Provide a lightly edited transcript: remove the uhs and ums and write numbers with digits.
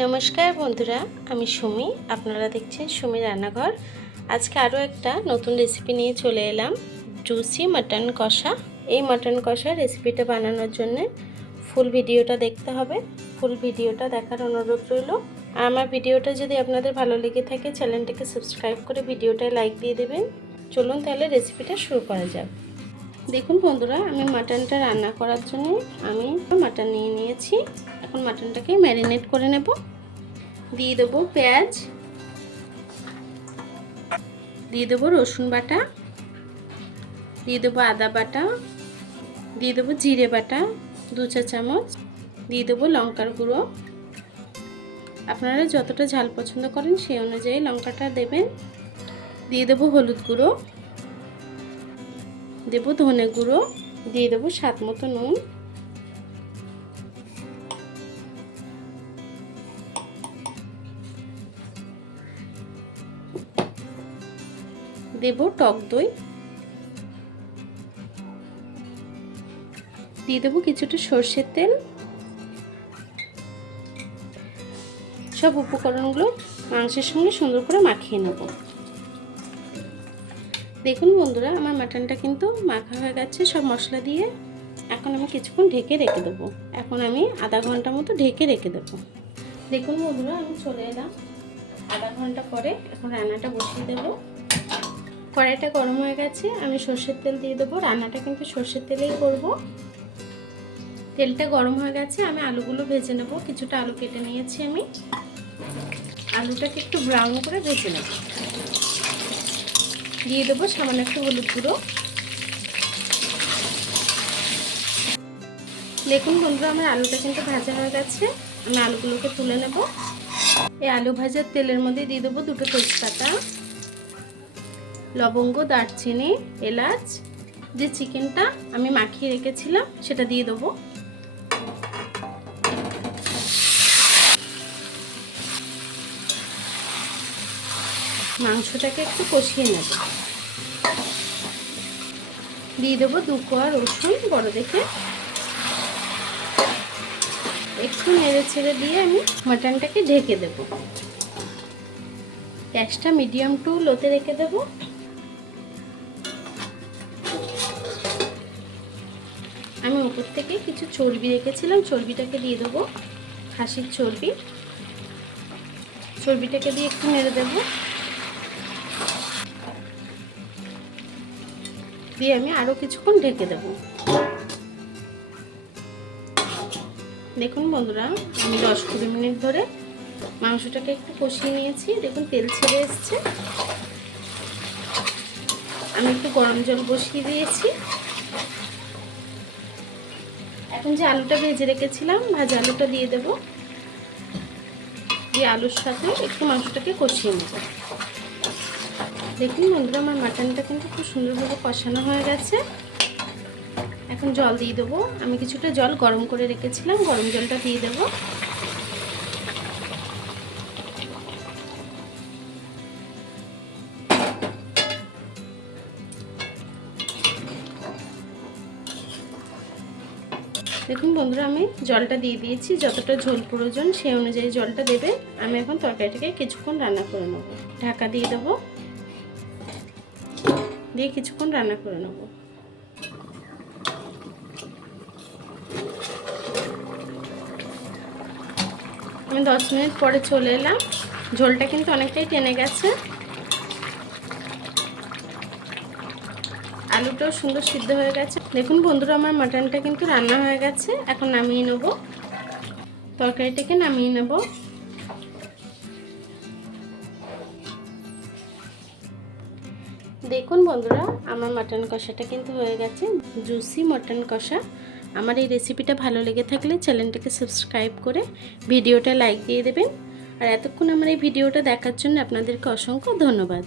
নমস্কার বন্ধুরা, আমি সুমি। আপনারা দেখছেন সুমি রান্নাঘর। আজকে আরও একটা নতুন রেসিপি নিয়ে চলে এলাম, জুসি মাটন কষা। এই মাটন কষা রেসিপিটা বানানোর জন্য ফুল ভিডিওটা দেখতে হবে। ফুল ভিডিওটা দেখার অনুরোধ রইল। আমার ভিডিওটা যদি আপনাদের ভালো লেগে থাকে, চ্যানেলটাকে সাবস্ক্রাইব করে ভিডিওটায় লাইক দিয়ে দেবেন। চলুন তাহলে রেসিপিটা শুরু করা যাক। দেখুন বন্ধুরা, আমি মাটনটা রান্না করার জন্য আমি মাটন নিয়ে নিয়েছি। এখন মাটনটাকে ম্যারিনেট করে নেব। দিয়ে দেবো পেঁয়াজ, দিয়ে দেবো রসুন বাটা, দিয়ে দেবো আদা বাটা, দিয়ে দেবো জিরে বাটা 2 চা চামচ, দিয়ে দেবো লঙ্কার গুঁড়ো। আপনারা যতটা ঝাল পছন্দ করেন সেই অনুযায়ী লঙ্কাটা দেবেন। দিয়ে দেবো হলুদ গুঁড়ো, দেবো ধনে গুঁড়ো, দিয়ে দেবো স্বাদ মতো নুন, দেব টক দই, দিয়ে দেবো কিছুটা সর্ষের তেল। সব উপকরণগুলো মাংসের সঙ্গে সুন্দর করে মাখিয়ে নেব। দেখুন বন্ধুরা, আমার মাটনটা কিন্তু মাখা হয়ে গেছে সব মশলা দিয়ে। এখন আমি কিছুক্ষণ ঢেকে রেখে দেবো। এখন আমি আধা ঘন্টা মতো ঢেকে রেখে দেবো। দেখুন বন্ধুরা, আমি চলে এলাম আধা ঘন্টা পরে। এখন রান্নাটা বসিয়ে দেবো। কড়াইটা গরম হয়ে গেছে, আমি সর্ষের তেল দিয়ে দেবো। রান্নাটা কিন্তু সর্ষের তেলেই করব। তেলটা গরম হয়ে গেছে, আমি আলুগুলো ভেজে নেব। কিছুটা আলু কেটে নিয়েছি আমি। আলুটাকে একটু ব্রাউন করে ভেজে নেব। দিয়ে দেবো সামান্য একটু হলুদ গুঁড়ো। দেখুন বন্ধুরা, আমার আলুটা কিন্তু ভাজা হয়ে গেছে। আমি আলুগুলোকে তুলে নেব। এই আলু ভাজার তেলের মধ্যে দিয়ে দেবো 2টো তেজপাতা, লবঙ্গ, দারচিনি, এলাচ। যে চিকেনটা আমি মাখিয়ে রেখেছিলাম সেটা দিয়ে দেবো। মাংসটাকে একটু কষিয়ে নেব। দিয়ে দেবো 2 কোয়া রসুন বড় দেখে। একটু নেড়ে ছেড়ে দিয়ে আমি মাটনটাকে ঢেকে দেব। গ্যাসটা মিডিয়াম টু লোতে রেখে দেব। আমি উপর থেকে কিছু চর্বি রেখেছিলাম, চর্বিটাকে দিয়ে দেবো। খাসির চর্বি, চর্বিটাকে দিয়ে একটু নেড়ে দেব। দিয়ে আমি আরও কিছুক্ষণ ঢেকে দেব। দেখুন বন্ধুরা, আমি 10-20 মিনিট ধরে মাংসটাকে একটু কষিয়ে নিয়েছি। দেখুন তেল ছেড়ে এসছে। আমি একটু গরম জল বসিয়ে দিয়েছি। এখন যে আলুটা ভেজে রেখেছিলাম, ভাজা আলুটা দিয়ে দেব। দিয়ে আলুর সাথে একটু মাংসটাকে কষিয়ে নেব। দেখুন বন্ধুরা, আমার মাটনটা কিন্তু খুব সুন্দরভাবে কষানো হয়ে গেছে। এখন জল দিয়ে দেবো। আমি কিছুটা জল গরম করে রেখেছিলাম, গরম জলটা দিয়ে দেব। দেখুন বন্ধুরা, আমি জলটা দিয়ে দিয়েছি। যতটা ঝোল প্রয়োজন সেই অনুযায়ী জলটা দেবে। আমি এখন তরকারিটাকে কিছুক্ষণ রান্না করে নেব। ঢাকা দিয়ে দেব, দিয়ে কিছুক্ষণ রান্না করে নেব। আমি 10 মিনিট পরে চলে এলাম। ঝোলটা কিন্তু অনেকটাই টেনে গেছে। আলুটাও সুন্দর সিদ্ধ হয়ে গেছে। দেখুন বন্ধুরা, আমার মাটনটা কিন্তু রান্না হয়ে গেছে। এখন নামিয়ে নেব। তরকারিটাকে নামিয়ে নেব। দেখুন বন্ধুরা, আমার মাটন কষাটা কিন্তু হয়ে গেছে, জুসি মাটন কষা। আমার এই রেসিপিটা ভালো লেগে থাকলে চ্যানেলটাকে সাবস্ক্রাইব করে ভিডিওটা লাইক দিয়ে দেবেন। আর এতক্ষণ আমার এই ভিডিওটা দেখার জন্য আপনাদেরকে অসংখ্য ধন্যবাদ।